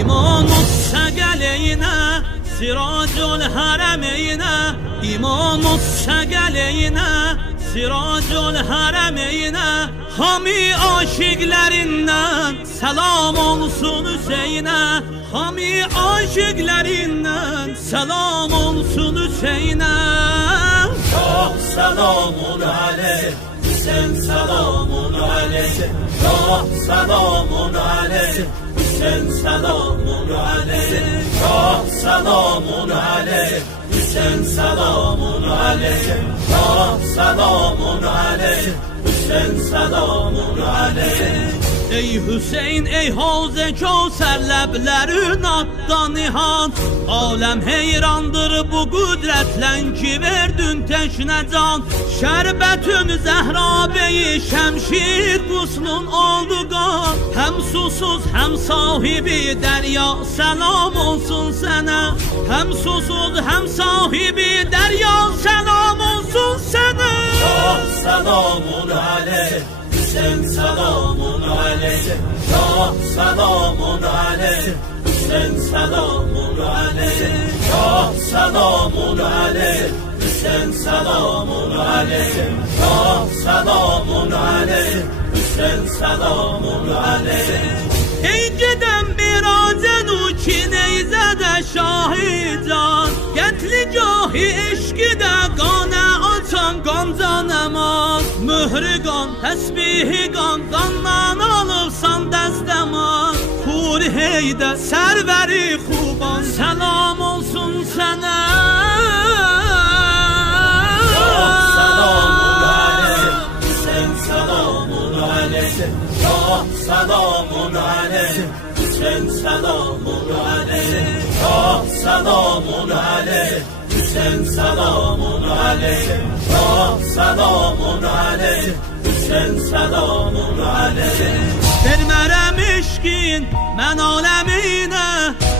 İmam Səqəleyinə, Siracul Hərəmeyinə, İmam Səqəleyinə, Siracul Hərəmeyinə, hami aşiqlərindən selam olsun Hüseynə, hami aşiqlərindən selam olsun Hüseynə. Şah selamun aleyh, Hüseyin selamun aleyh. Şah selamun aleyh, Hüseyin selamun aleyh. Şah selamun aleyh, Hüseyin selamun aleyh. Şah selamun aleyh, Hüseyin selamun aleyh. Ey Hüseyin, ey Havz-ı Kevser, ləblərin atda nihan. Aləm heyrandır bu qüdrətlə ki verdin təşnə can. Şərbətün Zəhra-beyi Şəmşir quslun oldu qan. Həm susuz həm sahibi dərya səlam olsun sənə. Həm susuz həm sahibi dərya səlam olsun sənə. Şah selamun aleyh, Hüseyin selamun aleyh. Şah selamun aleyh, Hüseyin selamun aleyh. Şah selamun aleyh, Hüseyin selamun aleyh. Şah selamun aleyh, Hüseyin selamun aleyh. Ey gedəm biracən ki neyzədə şahican, qətligahi eşqidə qanə açan qanca nəmaz. Mührü qan, təsbihi qan, qandan alıbsan dəstəmaz. Huri heydə sərvəri xuban səlam olsun sənə. Şah selamun aleyh, Hüseyin selamun aleyh. Şah selamun aleyh, Hüseyin selamun aleyh. Şah selamun aleyh, Hüseyin selamun aleyh. Şah selamun aleyh, Hüseyin selamun aleyh. Vermərəm eşqin mən aləminə,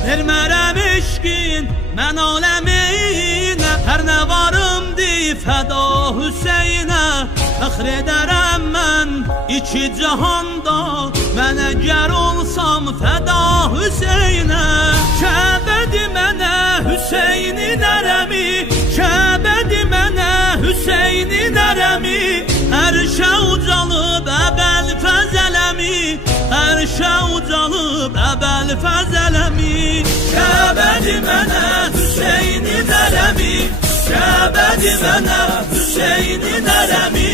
vermərəm eşqin mən aləminə. Hər nə varımdı fəda Hüseynə, fəxr edərəm mən iki cahanda. Mən əgər olsam fəda Hüseynə, Kəbədi mənə Hüseynin ərəmi, Kəbədi mənə Hüseynin ərəmi. Ərşə ucalıb əbəl fəzələmi, ərşə ucalıb əbəl fəzələmi. Kəbədi mənə Hüseynin ərəmi, Kəbədi mənə Hüseynin ərəmi.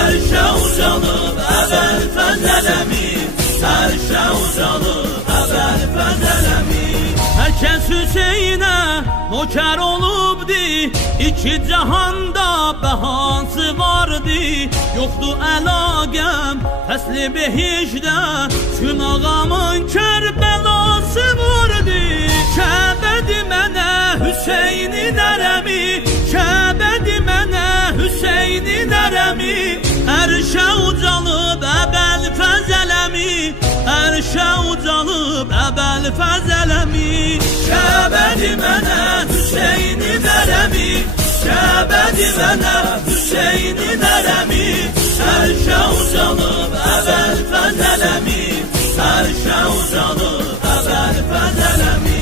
Ərşə ucalıb əbəl fəzələmi, ərşə ucalıb əbəl fəzələmi. Hər kəs Hüseynə nökər olubdi, iki cahanda bəhası vardı. Yoxdur əlaqəm fəsli behişdə, çün ağamın Kərbəlası vardı. Kəbədi mənə Hüseynin ərəmi, Kəbədi mənə Hüseynin ərəmi. Ərşə ucalıb əbəl fəzələmi, ərşə ucalıb əbəl fəzələmi. Kəbədi mənə Hüseynin ərəmi, Kəbədi mənə Hüseynin ərəmi. Ərşə ucalıb əbəl fəzələmi, ərşə ucalıb əbəl fəzələmi.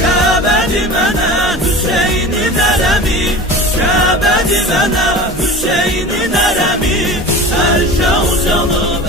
Kəbədi mənə Hüseynin ərəmi, Kəbədi mənə Hüseynin ərəmi. Ərşə ucalıb